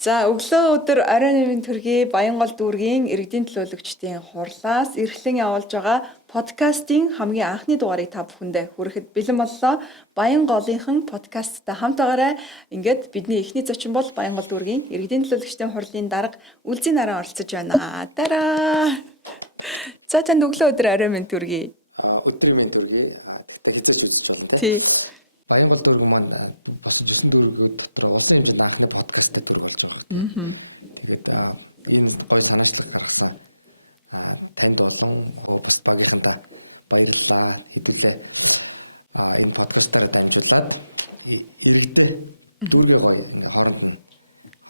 За өглөө өдөр оройн нэмийн төргий Баянгол дүүргийн иргэдийн төлөөлөгчдийн хурлаас эрхлэн явуулж байгаа подкастын хамгийн анхны дугаарыг та бүхэндээ хүрэхэд бэлэн боллоо. Баянголынхан подкасттай хамт байгаарай. Ингээд бидний эхний зочин бол Баянгол дүүргийн иргэдийн төлөөлөгчдийн хурлын дарга Үлзий наран оролцож байна. Тараа. За танд өглөө өдөр оройн нэмийн төргий. Өдрийн минь төргий. Тэгтээ хизээч үзэж болно тий. Баянгол дүүрэг маань босож 9 дүүргүүд дотор улсын хэмжээнд анхны подкасттай дүүрэг болж байгаа хэрэг. Тэгээд энэ гоё санаачлаг гаргасан танд болон бус багийнхантаа баярлалаа. Хэдүүлээ энэ подкастаараа дамжуулаад иргэдээ дүүргээ гоё ингээ хооронд нь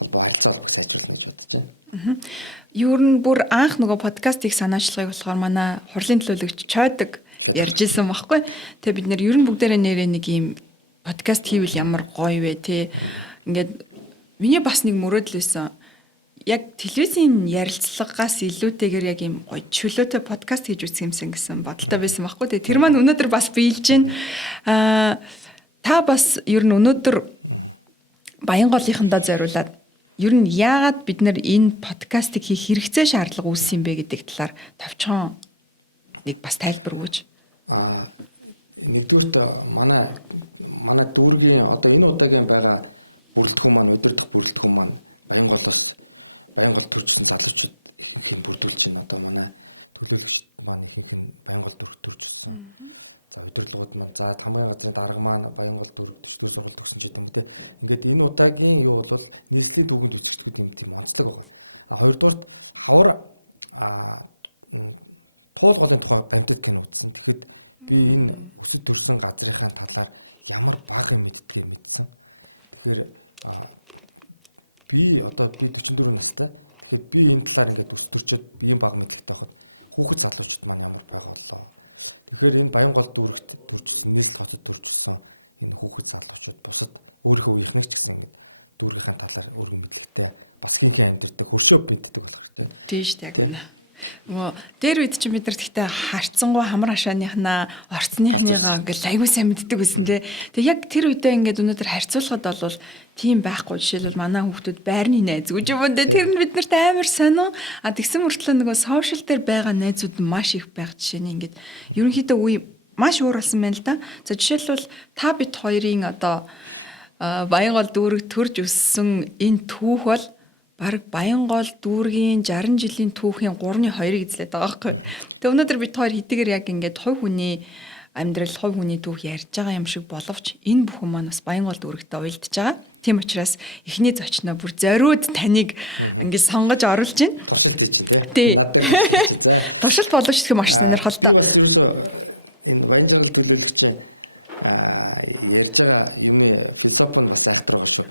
холбоо харилцаа холбог сайжруулна гэж бодож байна. Юу н бүр анх нөгөө подкастыг санаачлагыг болохоор манай хурлын төлөөлөгч Чойдог ярьж ирсэн байхгүй. Тэгээ бид нэр ер нь бүгдээрээ нэрээ нэг юм подкаст хийвэл ямар гоё вэ те. Ингээд миний бас нэг мөрөөдөл байсан. Яг телевизийн ярилцлагаас илүүтэйгээр яг юм гоё чөлөөтэй подкаст хийж үзэх юмсан гэсэн бодолтой байсан байхгүй. Тэгээ тэр маань өнөөдөр бас биелж байна. Та бас ер нь өнөөдөр Баянголынхандаа зориулаад ер нь яагаад бид нэр энэ подкастыг хийх хэрэгцээ шаардлага үүссэн бэ гэдэг талаар товчхон нэг бас тайлбар өгөөч. Нэгдүгürt манай дүүргийн одоо энэ удаагийн байгаа бүрэлдэхүүн маань удирдах бүрэлдэхүүн маань Баянгол төржсэн залуучууд ихэнх нь бүрдүүлж байна. Одоо манай төлөөлөгчд маань ихэнх нь Баянгол дүүрэг төрж өссөн. За удирдлагууд маань за хамгийн газрын дарга маань Баянгол дүүрэг төсвөр сургалт төгсөн ч гэдэг юм те. Ингээд энэ удаагийн юу бол нийслэлийн түүхэнд үцэгчдүүд юм тийм онцлог байгаа. Хоёрдугаарт хавар туулгын тухай баримтат кино үзсэн. Тэгэхэд би энэ өсөд төрсэн газрынхаа талаар ямар бага юм мэддгээ мэдсэн. Тэгэхээр би 44 настай. Тэгэхээр би энэ талаар ингээд өсөд төрчөөд ийм бага мэдлэгтэй байхад хүүхэд залуучууд маань ямар байгаа болоо. Тэгэхээр энэ Баянгол дүүрэгт төржсэн, нийслэл хотод төржсэн энэ хүүхэд залуучууд бусад өөрийнхөө үеийнхнэг ч гэсэн ингээд дүүргийнхаа талаар өөргөн мэдлэгтэй бас хинхэн амьдэрдэг хөршөө мэддэг болох хэрэгтэй. Тийм шүү дээ. Дээр үед чи бид нар тэгтээ харцсангуй хамар хашааныхнаа орцныхныгаа ингээл аягүй сайн мэддэг байсан тий. Тэгээ яг тэр үедээ ингээд өнөөдөр харьцуулахад бол тийм байхгүй. Жишээлбэл манай хүүхдүүд байрны найз гэж юм дэ тэр нь биднэрт амар сонио. Тэгсэн мөртлөө нөгөө сошиал дээр байгаа найзууд маш их байх жишээ нь ингээд ерөнхийдөө үе маш өөр болсон байна л да. За жишээлбэл та бид хоёрын одоо Баянгол дүүрэг төрж өссөн энэ түүх бол бараг Баянгол дүүргийн 60 жилийн түүхийн 3/2-ыг эзлээд байгаа байхгүй. Тэгээ өнөөдөр бид хоёр хэдийгээр яг ингээд хувь хүний амьдрал, хувь хүний түүх ярьж байгаа юм шиг боловч энэ бүхэн маань бас Баянгол дүүрэгтэй уялдж байгаа. Тийм учраас эхний зочноо бүр зориуд таныг ингээд сонгож оруулж байна. Туршилт хийж чинь тий. Над дээр туршилт хийж чинь. За. Туршилт боловч гэх маш сонирхолтой. Би бас ерөөсөө энэ Баянжаргал төлөөлөгчийн ярьж байгаа юмны философи нь бас айхтар байгаа шүү.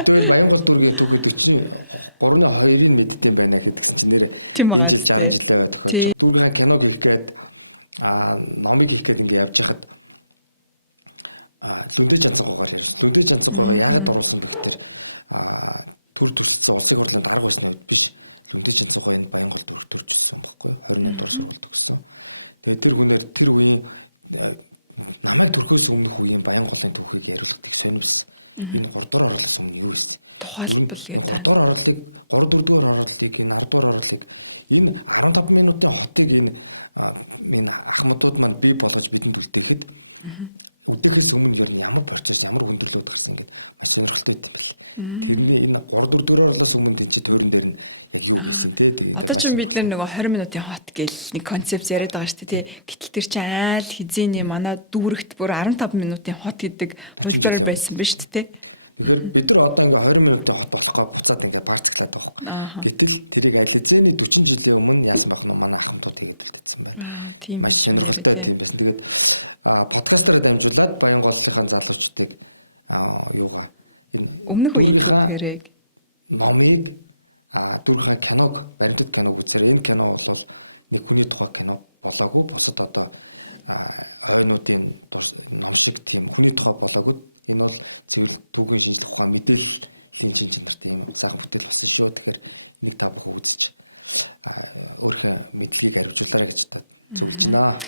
Бид хоёр Баянгол дүүргийн түүхийн 43/2-ыг мэддэм байна гэдгсэн чинь нэр энэ жил 60 жилээ тохиолж байгаа. Дүүргийн киног хийх гээд номыг хийх гээд ингэ явж хахад Лүндэ жанцгойгоор ярьсан. Лүндэ жанцгойгоо яагаад оруулсан бэ гэхээр төр төрөлцсөн улсын хурлын дарга байсны үед биш. Лүндэ жанцгой энэ Баянгол дүүрэг төрж өссөн байхгүй 28 дугаар сургуульд төгссөн. Тэгээ тэр хүнээр тэр үеийн намайг төрхөөс өмнөх үеийн Баянголын түүхийг яриулахад их сонирвс. Энэ 3 дугаар орлоос өмнө юу вэ? Энэ 3 дугаар орлыг 3 4 дугаар орлыг энэ 10 дугаар орлыг энэ 15 минутын хотыг энэ ахмадууд маань бий болгож бидэнд үлдээхэд үдээхээс өмнө ер нь ямар процесс ямар хүндрэлүүд гарсан ингээд маш сонирхолтой байт юм бэл. Тэрний энэ 3 4 дугаар орлоос өмнө тэнцээ тойрон дээр нь яг юу байсан те тэгээд маш бид нар нөгөө 20 минутын хот гэл нэг концепт яриад байгаа шүү дээ. Гэтэл тэр чинь айл хизээний манай дүүрэгт бүр 15 минутын хот гэдэг хөлбөр байсан биз дээ. Тэгэхээр бид нар одоо ингээ 20 минутын хот болохгүй буцаад ингээ парцглаад байгаа хөөе. Гэтэл тэрийг ализэний 40 жилийн өмнө яасан байх нь манай ахмадууд хийгээд үлдээсэн байна. Маш сонирхолтой тийм байсан. Тэгээд подкастаараа дамжуулаад Баянголынхаа залуучдыг юугаа энэ дүүргийнхаа номыг дүүргийнхаа киног баримтат киног үзээрэй. Энэ кино бол нэг хүний тухай кино болоогүй. Бусад одоо хойнуудын ном шиг тийм хүний тухай болоогүй. Энэ бол цэвэр түүхийн шинжлэх ухаан мэдээллийн чин чанартай юм сайхан бүтээл болсон шүү. Тэгэхээр энийг та бүхэн үзэж өөрийнхөө мэдлэгийг арвижуулаарай гэж та зөвлөж байна.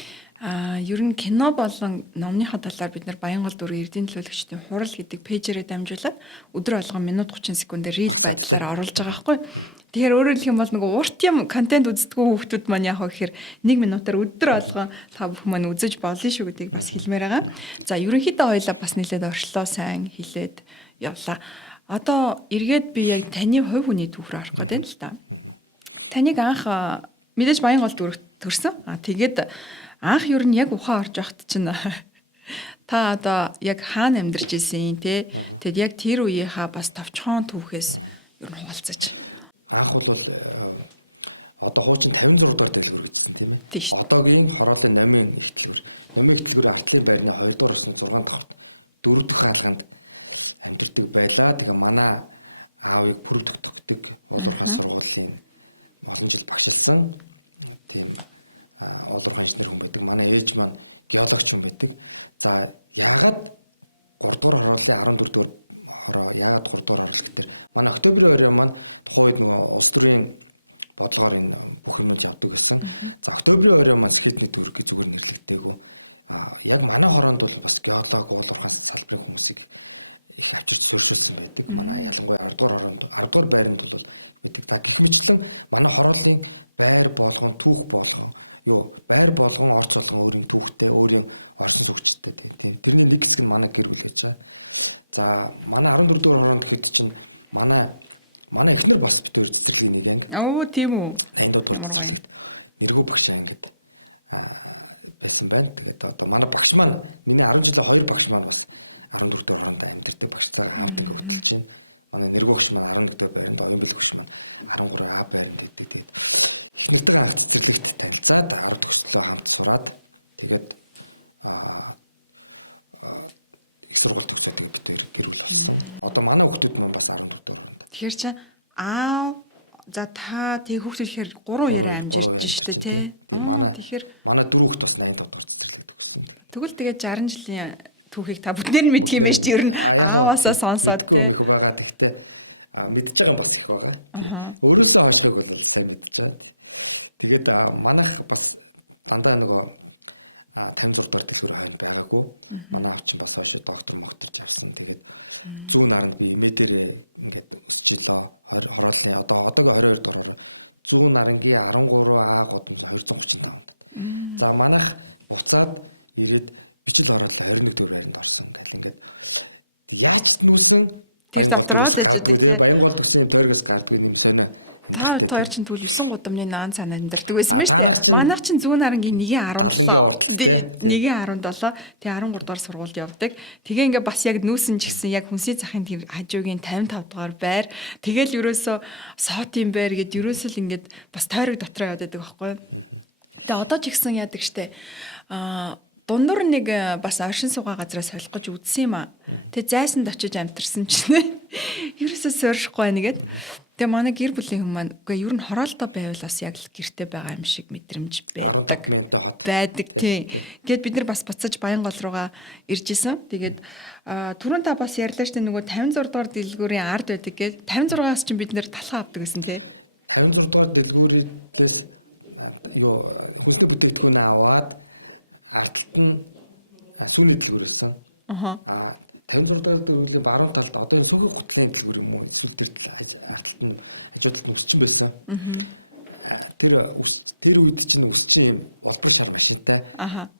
Ер нь кино болон номныхоо талаар бид нар Баянгол дүүрэг эрдэнэ төлөөлөгчдийн хурал гэдэг пэйжээрээ дамжуулаад өдөр болгон минут 30 секундээр рил байдлаар оруулж байгаа байхгүй. Тэгэхээр өөрөөр хэлэх юм бол нөгөө урт юм контент үздэггүй хүмүүс маань яг гэхээр 1 минутаар өдөр болгон та бүх маань үзэж болно шүү гэдгийг бас хэлмээр байгаа. За ерөнхийдөө хоёлаа бас нэлээд оршлоо сайн хэлээд явлаа. Одоо эргээд би яг таны хувь хүний түүхээр орох гэдэг л та. Таныг анх мэдээж Баянгол дүүрэгт төрсөн. Тэгээд анх юу нь яг ухаан орж явахт чинь та одоо яг хаана амьдарч ирсэн те. Тэгэд яг тэр үеийнхаа бас товчхон түүхээс ер нь хуваалцаач. Анх бол одоо хуучин 56 дугаар дэлгүүр гэжсэн тийм ээ. Одоогийн хороолын номын их дэлгүүр. Номын их дэлгүүрийн артлын байрны 2 дугаар усны 6 давхрт 4 дахь хаалганд амьдардаг байлаа. Тэгээ манай аавыг пүрэв тогтдог уулуурхаан сургуулийн олон жил багшилсан тийм уулуурхаан инженер хүн байдаг. Манай ээж маань геологч хүн байдаг. За яагаад 3 дугаар хорооллын 14 дугаар хороо яагаад 3 дугаар хороол гэхээр манай октябрийн орой маань тухайн үед нөгөө улс төрийн бодлогоор энэ бүх юмнууд явдаг гэсэн. За октябрийн орой маань скетний дүүрэг гэж зүгээр нэрлэгдээгүй. Яг манай хороонд бол бас геолог уулуурхаан салбарын хүмүүсийг их авчирч суурьшуулсан байдаг. Манай ялангуяа 10 дугаар хороонд 10 дугаар байранд бол байдаг. За гэх мэтлэн манай хорооллын байр болгон түүх болгон байр болгон орц болгон өөрийн түүхтэй өөрийн орсон суугчтай тийм. Тэрний нэг хэсэг нь манай гэр бүл байж байгаа. За манай 14 дугаар хороонд гэхэд чинь манай эхнэр бас бид өөр цэцэрлэгийн нэг анги. Тийм үү. 80 дугаар цэцэрлэгт нэргүү багш ангид байсан байна. Тэгээд одоо манай багш маань миний 10 жилийн 2 багш маань бас 14 дугаар хороонд амьдардаг багшцайгаа хамт ингээ хөтөлж байна. Манай нэргүү багш маань 11 дугаар байранд, оюун бэлэг багш маань 13 А байранд байдаг. Тэгээд их нартайгаа анх цэцэрлэгт танилцаад 10 төгслөө хамт сураад тэгээд их сургууль төгсөө тэгээд бид хоёр гэр бүл болсон. Одоо манай хүүхдүүд маань бас 14 дугаар хороонд. Тэгэхээр чи за та тэг хүүхдүүд ихээр 3 яраа амьдарч шүү дээ тийм. Манай дөрөв хүүхд бас 85 дугаар цэцэрлэг төгссөн. Тэгвэл тэгээд 60 жилийн түүхийг та бүгдээр нь мэдх юм байна шүү дээ. Ер нь аваасаа сонсоод мэдгүй юм их байгаа. Тэгтээ мэдж байгаа юм бас их байгаа. Тийм. Өөрөөсөө хойшхыг бол сайн мэдж байгаа. Тэгээд манайх бас дандаа нөгөө 56 дугаар дэлгүүр хойно байгаагүй. Манай аав чинь бас хойш доктор могторч авсан. Тэгээд зүүн наранд би эмээ дээрээ ингээд өсч илоо. Хорооллын одоогийн 22 дугаар зүүн нарангийн 13 А гудамж 235-нд. За манайх буцаад ирээд бичил хорооллоо 21 дугаар байранд орсон гэл ингээд яаж нүүсэн Баянгол дүүрээс гардггүй тий. Баянгол дүүрсэн юм тойргоос гардггүй юм сонио амьдралтай. Тэр чинь төлөвсөн гудамжны наан цаана амьдардаг байсан юм шүү дээ. Манайх чинь зүүн нарангийн 1.10 70-гийн урталт тий. 1.17 тий 13 дугаар сургуульд явдаг. Тэгээ ингээ бас яг нүүсэн ч гэсэн яг хүнсний захын хажуугийн 55 дугаар байр. Тэгэл ерөөсөө соотын байр гэд ерөөсөө л ингээд бас тойрог дотроо яваад байдаг байхгүй. Тэгээ одоо ч ихсэн яадаг штэ. Дундуур нэг бас оршин суугаа газраас солих гэж үдсэн юм аа. Тэгээ зайсанд очиж амтарсан чинь ерөөсөө сууршихгүй байна гэд. Тэгээ манай гэр бүлийн хүмүүс маань үгүй ер нь хороолтоо байвал бас яг л гэрте байгаа юм шиг мэдрэмж байна. 15 минутын хот байдаг тийм. Гэт бид нар бас буцаж Баянгол руугаа ирж исэн. Тэгээд түрүүн та бас ярьлаа штэ нөгөө 56 дугаар дэлгүүрийн ард байдаг гэд 56-аас чинь бид нэр талхаа авдаг гэсэн тийм. 56 дугаар дэлгүүрээс хүнсний бүтээгдэхүүн аваад артталт нь сүүний дэлгүүр байсан. 56 дугаар дэлгүүрийн баруун талд одоо энэ сөхөг гутлын дэлгүүр юм уу? Эсвэл тэр артталт нь хажуудалд нь үсчин байсан. Тэр үед чинь үсчин юм улбар шар машинтай.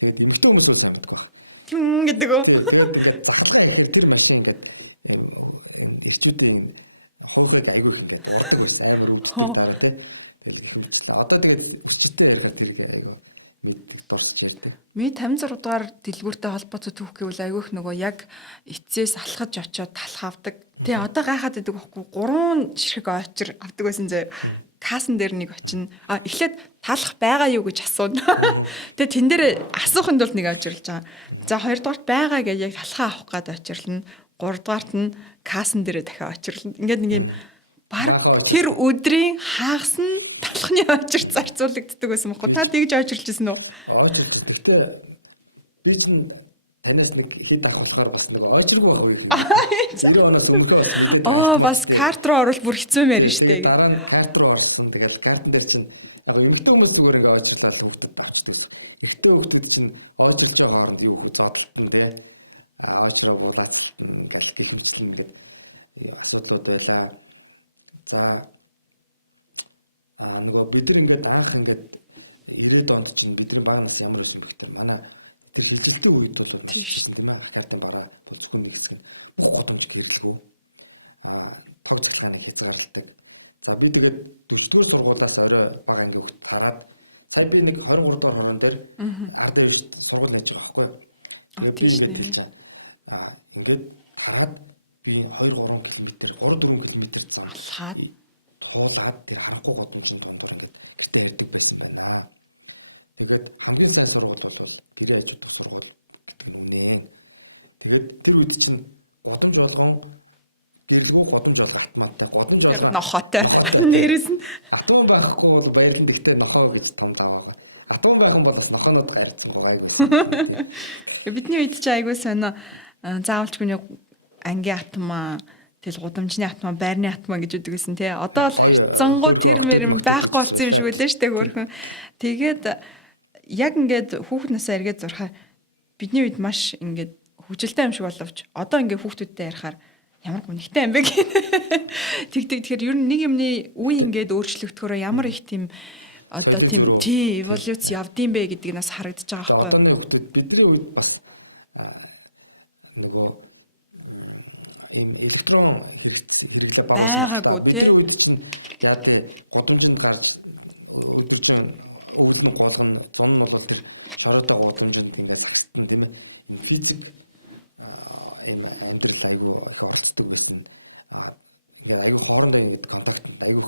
Тэгээд эмэгтэй хүмүүс бол сайн мэддэг баг. Гэдэг үү? Тий, тэгээд ингээд захалгаа ихээр тэр машин ингээд ирчүүдийн хуйхыг айгүй их ингээд урдаг байсан. Амар өвддөг дараа тий. Тэгэл гэх юмчлаа. Одоо тэгээд үсчтэй ярихаар тэр айгүй мэддэг дурсаж ярьдаг. Ми 56 дугаар дэлгүүртэй холбоотой түүх гэвэл айгүйх нөгөө яг эцээс алхаж очиод талх авдаг. Тэ одоо гайхаад байдаг байхгүй 3 ширхэг очир авдаг байсан зөө. Кассан дээр нэг очино. Эхлээд талх байгаа юу гэж асууна. Тэгээ тэн дээр асуухын тулд нэг очирлж байгаа. За 2 дугаарт байгаа гэж яг талхаа авах гээд очирлна. 3 дугаарт нь кассан дээрээ дахиад очирлна. Ингээд нэг юм тэр өдрийн хагас нь талхны очир зарцуулагддаг байсан юм уу? Та тэгж очирлжсэн үү? Очирлжсэн. Гэхдээ би чинь танаас нэг хэд ах болохоор бас нэг ойчрог байх үе юм. 90 оноос өмнөхөө бас мэдээд байгаа альт бас карт руу оруулах бүр хэцүү мэн шүү. Тэгээд дараа нь карт руу орсон. Тэгэл картн дээр чинь яг эмэгтэй хүмүүс зүгээр ингээ ойчрлал хүүхдэд авчдаг гэсэн. Эхтэй хүүхдүүд чинь ойчрлж байгаа хооронд юу хөө зодтолтон тий. Ойчроо булаацалтан ингээл гихэмчлэн ингээд асуудлууд байла. За нөгөө бид нар ингээд анх ингээд 90-ад онд чинь бидний баг нас ямар байсан бэ гэхээр манай тэр шилжилтийн үед бол маш хэцүүсэн тийм ээ. Ах картын бараа бол зөвхөн нэг хэсэг нь бүх годомж гэрэлгүү. Тог цахилгааныг хязгаарладаг. За би тэгээд 40-р сургуулаас орой бага ангийн хүүхд тараад сая би нэг 23 доор хорон дээр ард дэвшд сургууль нээж байгаа байхгүй юу. Тэгээд би ингээд хэлж ингээд тараад би 2-3 км 3-4 км зам туулаад тэр харанхуй годомжийн дундуур ингээд гэртээ ярьдаг байсан байна. Тэгээд хамгийн сайн сургууль бол гэрээ хажуудах сургууль гэдэг нь үнэн. Тэгээд тэр үед чинь годомж болгон гэрлэгүү годомж олго автоматтай годомж олго нохоотой тийм. Автомат байхгүй бол баярлан дэгтээ нохоо гэж том даваагаа. Автомат байхан бол бас нохоонод гарцсан гайг байсан тийм. Бидний үед ч айгүй сонио заавалч хүний ангийн автомаа тэл гудамжны автомаа байрны автомаа гэж үдэг гэсэн тий. Одоо хөрхөө октод магтад гэж зүйлээ штэ хөрхөн. Тэгээд яг ингээд хүүхэд насаа эргээд зурхаа бидний үед маш ингээд хөвжөлтэй юм шиг боловч одоо ингээд хүүхдүүдтэй ярихаар ямар гонхтой юм бэ гэх. Тэгэхээр ер нь нэг юмны үе ингээд өөрчлөгдөхөөр ямар их тийм соёлын зөрүү тий эволюц явдсан бэ гэдгийг нас харагдаж байгаа. Тэгээ одооны хүүхдүүд бидний үед бас нөгөө ийм электрон хэрэглээ баг байсан баг та. Бидний үед чинь яа дээ гудамжинд гарч өдөржин өвлөн голгоно зун нь бол тэр шороотой гудамжинд ингээд сагстан тийм ээ. Энэ физик ийм амьдрал айгүй их оролцдог байсан. Ингээд айгүй хоорондоо ингээд контактанд айгүй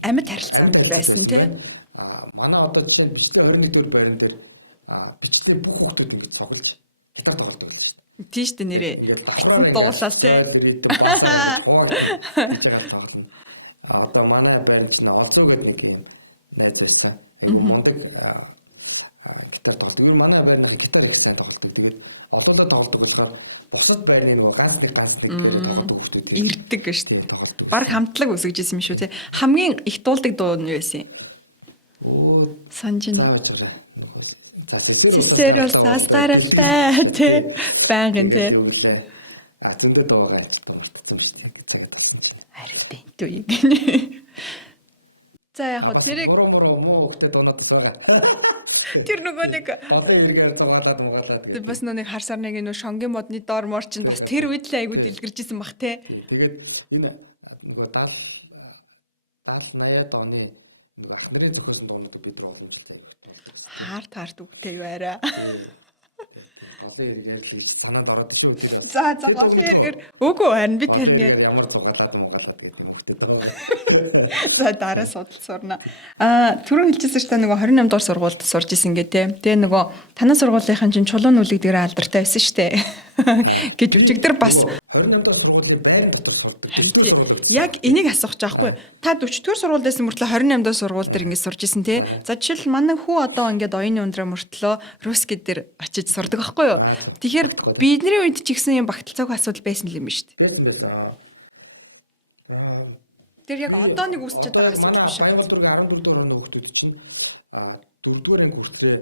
амьд харилцаад байсан байна. Манай одоо жишээ нь бичлэг 21 дэх байран дээр бичлэгийн бүх хүүхдүүд ингээд цуглаж гитар тоглодог л шүү дээ. Тийм шүү дээ нэрээ. Ингээд давхраар ингээд сойл ритм басаар ингээд хуваагдана. Тэгж байгаа л тоглоно. Одоо манай байран чинь олзуу гэдэг нэг юм найз байсан. Айгу мундаг гитар тоглодог. Ер нь манай байрныхын гитар их сайн тоглодог. Тэгээд олоолаа тоглодог болохоор бусад байрны нөгөө ганц нэг гэрээ тоглодог хүмүүс ирдэг шүү. Тийм тоглодог байсан. Баг хамтлаг үсгэж ирсэн юм шүү тий. Хамгийн их дуулдаг дуу нь юу байсан? Оо заавж гараа нөгөө за сэсэр усаас гартаа бол бэлтгэл тий. Тэгээд юу гэлээ зөндөө дуугаа энэ ч одоо мартцсан шүү дээ. Цагаад болсон чинь. За бас буруу муу хөхтэй дуунаас байгаа. Тэр нөгөө нэг голын эргээр зугаалаад мугаалаад гэдэг. Бас нэг харсаар нэг нөө шонгийн модны доор мор чинь тэр үед л айгүй дэлгэржсэн бах тий. Тэгээд энэ нөгөө 70 80-аад оны нөгөө ах нарын зохиосон дуунуудыг бид нар уламжилт аяг болдог гэсэн тийм. Харт үгтэй байраа. Тий. Голын эргээр л гэж санаанд ороод шүү тэр бас. Тэр дууг мэдгүй. Үгүй харин би голын эргээр ямар зугаалаад мугаалаад гэдэг юм хөхтэй байгаа. За дараа сурна. Түрүү хэлчихсэн ч та нөгөө 28 дугаар сургуульд сурж исэн гэдэг. Тэгээ нөгөө танай сургуулийн чинь чулуун үлэгдгээр алдартай байсан шүү дээ. Гэж чигдэр бас 28 дахь сургуулийн байрны дотор сурдаг 40 дэх сургууль өгсөн. Яг энийг асуух жаахгүй. Та 40 дэх сургуулиас мөртлөө 28 дахь сургууль дээр ингэж сурж исэн тий. За жишээл манай хүү одоо ингээд оюуны ундраа мөртлөө русский дээр очиж сурдаг байхгүй юу? Тэгэхээр бидний үед ч ихсэн юм багталцааг асуудал байсан юм биш үү? Байсан. Тэр яг одоо нэг үсч. Одоо яг манай Баянгол дүүргийн 14 дугаар хорны хүүхдүүд чинь 4-р анги хүртлээ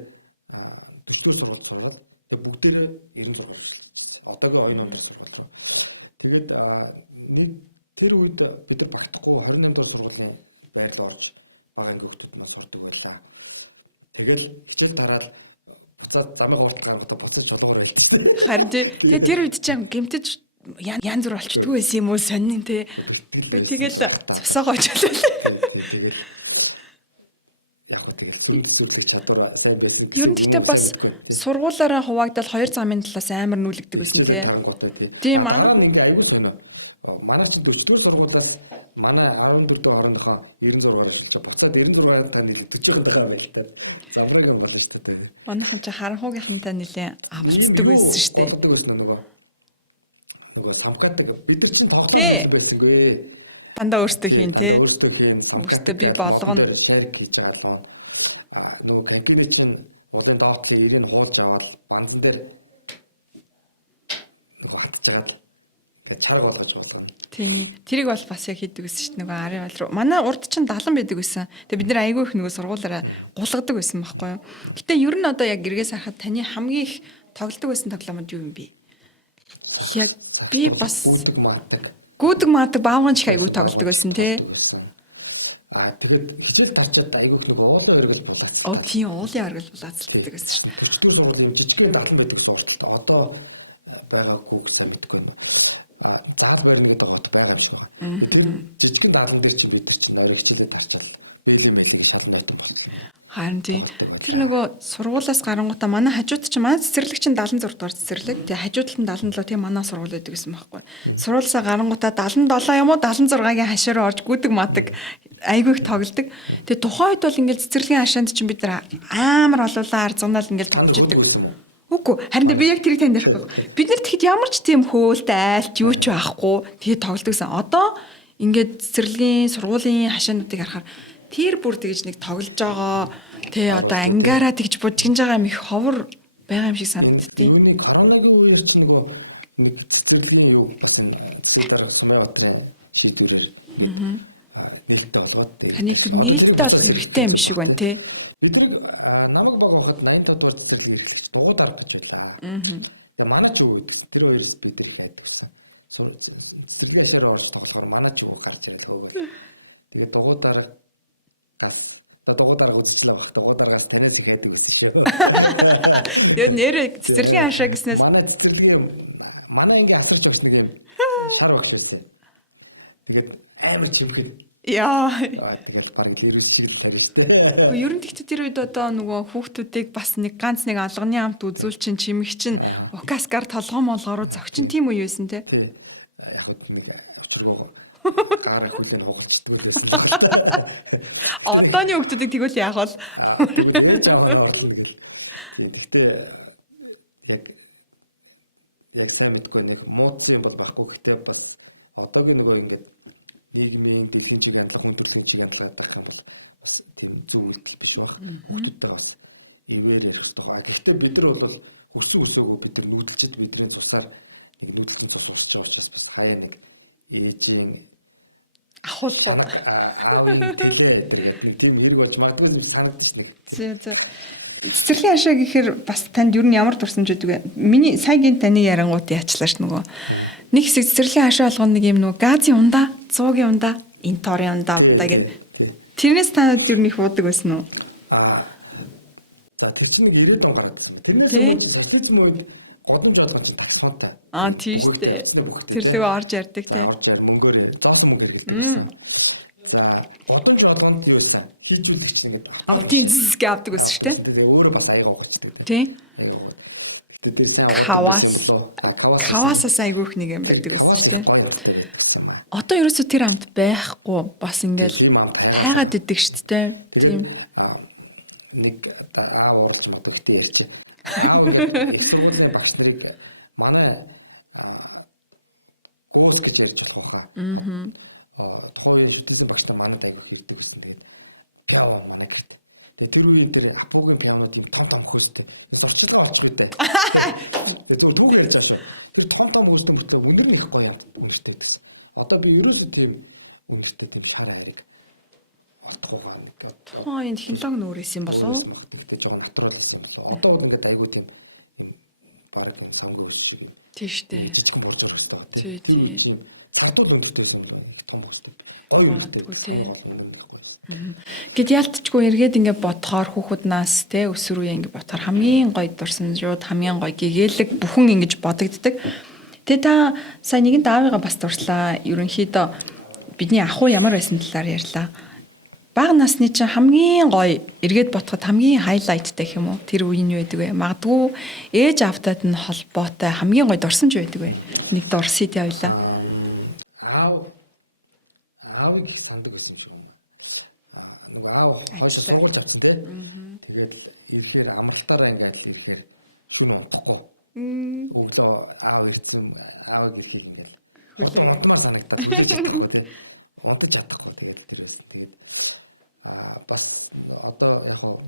40-р сургуульд сураад тэгээ бүгдээрээ 96 хүрчилчихсэн. Одоогийн оюуны ундраа сургууль руу. Тэгээд нэг тэр үед бид нар багтахгүй 28 дугаар сургуулийн байрлал орж бага анги хүүхдүүд маань сурдаг байлаа. Тэгэл хичээл тараад буцаад замын хууртал гаргахад буцаж чулуугаар байлт шүү дээ. Харин тэр үед чинь гэмтэж янз бүр болчихдгүй байсан юм уу сонин тий. Бэртгэл байсан л байх та. Тий. Тэгэл яг хөө тэгэл сүрэн төсвөрлөх чадвар сайн байсан гэсэн үг юм уу сайн мэдгүй байна тий. Сургуулаараа хуваагдал 2 замын талаас амар нүүлэгдэх. Хичээлээ тарангуутай тий. Дараа нь ингээ аягүй сонио. Манай чинь 40-р сургуулаас манай 14 дэх хорныхоо 96-аар шилжээ. Буцаад 96-аар та нийлээ 40-ынтайгаа байлтаад замраг юм болно шүү дээ. Оныхон чи харанхуугийнхантай нийлээ. Ийм юу голгодог байсан нөгөө самкатаг бид нар чинь тоглоом бэлэн байсангүй. Дандаа өөртөө хийн. Дандаа өөртөө хийн самкатаг гэдэг модон дээр шарик хийж байгаа л нөгөө канкины чинь уулын доотлын ирийг хуулж аваад банзан дээр нөгөө хатжгаад ингээд чарга болгож болгоно. Тийм. Тэрийг бол бас яг хийдэг гэсэн чинь нөгөө арын бол руу. Манай урд чинь 70 байдаг байсан. Тэгээ бид нар айгүй их нөгөө сургуулаараа гулгадаг байсан байхгүй юу. Гэтэ ер нь одоо яг эргээс харахад таны хамгийн их тоглодог байсан тоглоомод юу юм бэ? Сагс тоглох, гүйдэг маатдаг. Гүйдэг маатдаг баавган чих айгүй тоглодог байсан тийм. Тэгэхэд хичээл тарчаад айгүйх нөгөө уулын өргөл булаацалтаа. Тийм уулын өргөл булаацалтаа гэсэн. 44 сургуулийн юм жижигхэн дадлан байдаг гэсэн урталт. Одоо байгаагүй сайн мэдэхгүй байна. Заал барьна гэдэг гот байгаа юм шиг байгаа. Тэр жижигхэн дадлан дээр чинь бид нар чинь орой хичээлээ тарчаал бэлэн мэлийг шал нойтон болтолно. Харин тийм. Тоглолтог байлаа. Нөгөө сургуулаас гарангуудаа манай хажууд чинь манай цэцэрлэг чинь 76 дугаар цэцэрлэг. Тэгээ хажууд нь 77 тийм манай сургууль байдаг гэсэн байхгүй. Сургуулиасаа гарангуудаа 77 юм уу 76-гийн хашаа руу орж гүдэг матдаг айгүй их тоглодог. Тэгээ тухайн үед бол ингээд цэцэрлэгийн хашаанд чинь бид нар амар олуулаа арзунаал ингээд та нар хөдөг байсан юм уу? Үгүй харин би яг тэрийг танд ярихгүй. Бид нар тэгэхэд ямар ч тийм хөөлт айлт юу ч байхгүй. Тэгээ тоглодогсан. Одоо ингээд цэцэрлэгийн сургуулийн хашаануудыг харахаар тэр бүр тэгж нэг тоглож байгаа. Тэгээ одоо ангаараа тэгж бужигж байгаа юм их ховор байгаа юм шиг санагдав. Энэ юуны коронагийн үеэр чи нөгөө нэг цэцэрлэгийн юг бас энэ цэцэг дарга Сумын шийдвэрээр ингээд нээлттэй болгоод иргэдэг. Одоо тэрийг буцаас эргэх гэсэн баг тий. Бид намайг баг байхад 85 дугаар цэцэрлэг эрхлэгч дугуй дарга гэж байлаа. Тэгээ манай ч юу гэдгсэн. Тэр хоёроос бид нар их айдаг гэсэн. Цэцэрлэгийн хашаараа орж тоглохоор манай ч юу гарч ирэл хөөгөл. Тэгээ дугуй дарга гас дугуй дарга үзчихлээ баг. Дугуй даргаас танаас их айдаг гэсэн шүү. Тэгээ нэр цэцэрлэгийн хашаа гэснээс манай ангийн асарч өгс нэг юм шар багш байсан. Тэгээд амар чимхэн. Яа тэгэл бараг л ирүүс шиг л харин штэ. Ер нь тэгт тэр үед одоо нөгөө хүүхдүүдийг бас нэг ганц нэг алганы амт үзүүлчин чимэгчин укаскар толгоо молгороо зөгчин тийм үе байсан те. Тий. Яг хөө нэг очиргоо гаараа хүлэн хугалцдаг л байсан л баг л та. Одооны хүүхдүүдийг тэгвэл яах вэ? Тэгвэл ээж аав нь орлоно гэл. Тийм. Гэхдээ яг сайн мэдгүй нэг муудсан юм бол байхгүй. Гэхдээ бас одоогийн нөгөө ингээд нийгмийн дэлхийн чиг хандлага, хүн төрөлхтний чиг хандлага гэдэг юм бол бас тийм зөв үйлдэл биш бах. Хүүхдүүдтэйгээ бас ивэр ярих хэрэгтэй байгаа. Гэхдээ бид нар бол хөрсөн өсөөгөө бид нар нүүдэлчд бидний цусаар нэг нүүдэлчин цус уусч байгаа учраас бас хаяа нэг ээжийн шанаг аавын тэлээ эдэргээд нэг тийм хэрэг болж магадгүй санагдчих нэг. Цэцэрлэгийн хашаа гэхээр бас танд юу ямар дурсамж өгдөг вэ? Миний саягийн таны ярангууд яачлаач нөгөө. Нэг хэсэг цэцэрлэгийн хашаа болгоно нэг юм нөгөө газын ундаа, цуугийн ундаа, инторын ундаа тий. Тэрнээс та юу нэг буудаг байсан уу? За тэр чинь нэг 90-ад он гараад байсан ба. Тэрнээс өмнө чи социализм үед годомж болгон чинь таксонтой. Бүхэгтэй уцсны бүхэгтэй тий. Тэр орж ярддаг. За орж яар мөнгөөр зоосон мөнгө хэрэгэлдэг байсан. За годомж болгонд юу байсан? Хийжүүлэгч ингээд автомат машин авдаг байсан шүү дээ. Тэгээ өөрөө бас аяга угачдаг тий. Аяга угаад. Гэтэ тэр сайн угаадаг байсан юм болоо. Кавас байсан. Кавасаас айгүйх нэг юм. Тэр кавас их гоё амттай байдаг гэсэн юм аа. Одоо ерөөсөө тэр амт байхгүй бас ингээд. Тийм амт хайгаалаа. Хайгаад идэг шүү дээ. Тэгээд нэг аав уралж магадгүй ихтэй ярьч. Аав ингээд их сургуулийн багш нарыг манай гоос гэж ярьж болох байхаа. Тухайн үеийн шүтээсэн багш нар манад айгүй хэрдэг байсан. Тэгээд пиаво манай гэрт. Тэгээд тэр үеийн тэр апугийн пианод юм том хөөстэй. Энэ сурчлагаа болчих үү дээ. Тэгээд зөвхөн түүх ярьж байгаа шүү. Тэр том хөөстэй мөртлөө үнэр нь их гоё амт үнэртэй байсан. Одоо би ерөөсөө тийм үнэртэй тийм шар хайрыг олдохгүйгаа нэг одоо энэ технологи нүүрээс юм болов уу? Өөрөөс мах тэгтээ жоохон натурал байсан юм болов. Одоо бол ингээд айгүй тийм юм баг энэ самгийн өс шиг юм. Тийм шүү дээ. Жижигхэн боржор өстэй байгаа тий. Тэр үе чи юм цардуул өндөртэй байсан юм болов. Их том өстэй. Гоё өнөртэй байдаг. Самгийн гол үнэр нь их гоё байсан. Гэт ялтчгүй эргээд ингээд бодохоор хүүхэд нас тий өсвөр үе ингээд бодохоор хамгийн гоё дурсамжууд хамгийн гоё гэгээлэг бүхэн ингэж бодогддаг. Тэгээ та сая нэгэн даавыгаа бас дурслаа. Ерөнхийдөө бидний ахуй ямар байсан талаар ярьлаа. Бага насны чинь хамгийн гоё эргээд бодоход хамгийн хайлайттай гэх юм уу? Тэр үе нь байдаг вэ? Магадгүй ээж автад нь холбоотой хамгийн гоё дурсамж байдаг вэ? Нэг дурсий тий ойлаа. Аавыг их сандаг байсан юм шиг юм аа. Нөгөө аав хойшоо сургуулж авцсан тий. Тэгээд ирэхээр амралтаараа ингээд л ирэхээр шүн унтахгүй. Өглөө аав ирсэн аавыг ирэхийг ингээд хурдан унтмаар санагдаад хүлээж чадахгүй тий. Унтаж чадахгүй тэгээд тэр байсан. Тэгээд бас одоо яг хоо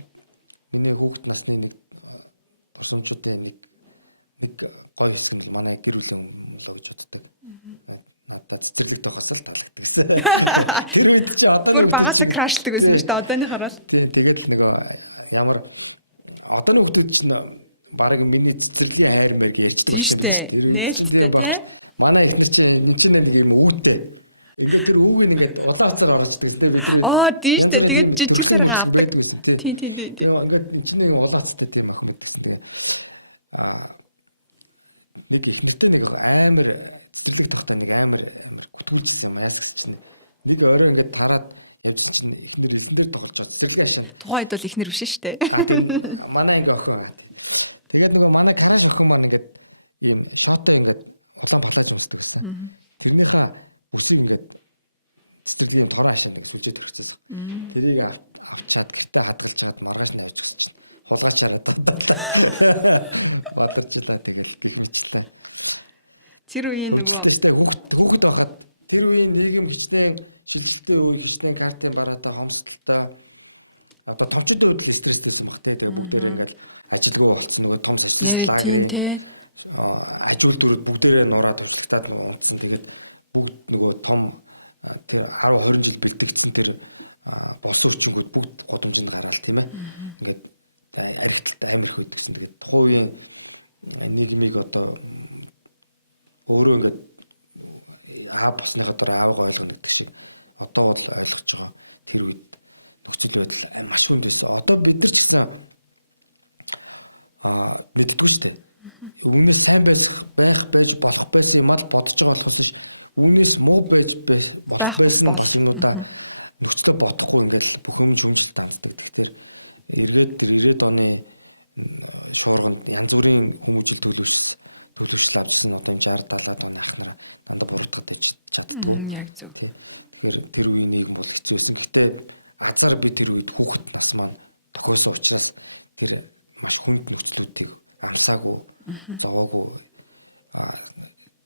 миний хүүхэд насны нэг дурсамжуудын нэг гоё хэсэг нь бол манай гэр бүлийн өмлөө гэж боддог. Надад цэцэрлэгт байхаас л таалагддаг гэсэн. Тэр үед чи одооны хүүхдүүд чи крашлдаг гэсэн шүү дээ. Одооны хараад. Тийм тэгэл нөгөө ямар одооны хүүхдүүд чинь баг миний цэцэрлэгийн хайр мэрг ярьцдаг болсон юм биш үү? Тэр үед чинь тийм байх. Манай эхнэр чинь энэ чинь нэг юм өвөтэй. Ингээд тэр өвөг ингээд улаан уцаар орочдөг гэсэн тийм бид нар янз бүрийн тийм төрхлөг мөрхлөг байдаг гэсэн тийм. Тэгээ ингээд энэ чинь нэг улаан уцтай тийм охин мэдгэсэн. Тэгээ нэг эхнэртэй нэг амар цэцэрлэг тогтоо нэг амар гүтгүүлжсэн юм яас гэсэн чинь нэг орой ингээд тараад явжсэн чинь эхнэр элсэн дээр тоглож байгаа цэцэрлэгийн хашаанд. Тухайн үед бол эхнэр биш шүү дээ. Тийм манай ингээ охин. Тэгээд нөгөө манай караш охин маань ингээд ийм шотоо ингээд улаан палаж өмсдөг гэсэн. Тэрнийхээ бүсийг ингээд цэцэрлэгийн торон хашаанд ингээд сүлжээ төрчихсөн. Тэрийг авчаад гэртээ хадгалж хагаад маргааш нь авч гисэн чинь хулгайчаараа бадарчлаа тэгэл гих мэтлээ. Тэр үеийн хөгжилтэй штэ хүүхэд байхад тэр үеийн нийгэм хичнээн шилжилтийн үе хичнээн картын бараатай хомсдолтой одоо томчуудын үед л стресстэйсэн баг те тэгээ бүгдээрээ ингээл ажилгүй болцсон нөгөө том социалист лагерийн аж үйлдвэрүүд бүгдээрээ нураа төвчлөгтаад унтсан тэгээд бүгд нөгөө том тэр 10 20 жил бэлтгэгдсэн тэр болсон хүчингүүд бүгд годомжинд гараал тийм ээ ингээд архитект амар их байдаг гэсэн. Тэгээд тухайн нийгмийг одоо өөрөө ингээд босныхаа дор аавгаа ойлгоно гэдэг шиг одоо бол ойлгож байгаа. Тэр үед нөхцөл байдал маш хүнд байсан. Одоо бид нар ч гэсэн мэддэггүй шүү дээ. Үүнээс сайн байж болох байсан юм аа бодож байгаа болохоос ш үүнээс муу байж болох байсан бас юмудаа нөхцөлөө бодохгүй ингээд бүх юм шүмжилт ханддаг. Тэгэхээр эргээд тэр 90-ад оны шуурганд янз бүрийн хүмүүжил төлөвшөл авчихсан одоо юм 60 70-ад оны ахнараа дандаа буруутгаад байж чаддгүй. Тий. Тэгэхээр тэр үеийн нийгэм бол хэцүү байсан. Гэхдээ азар би тэр үед хүүхэд нас маань тохиосон учраас тэр маш хүнд нөхцлүүдийг амсаагүй, зовоогүй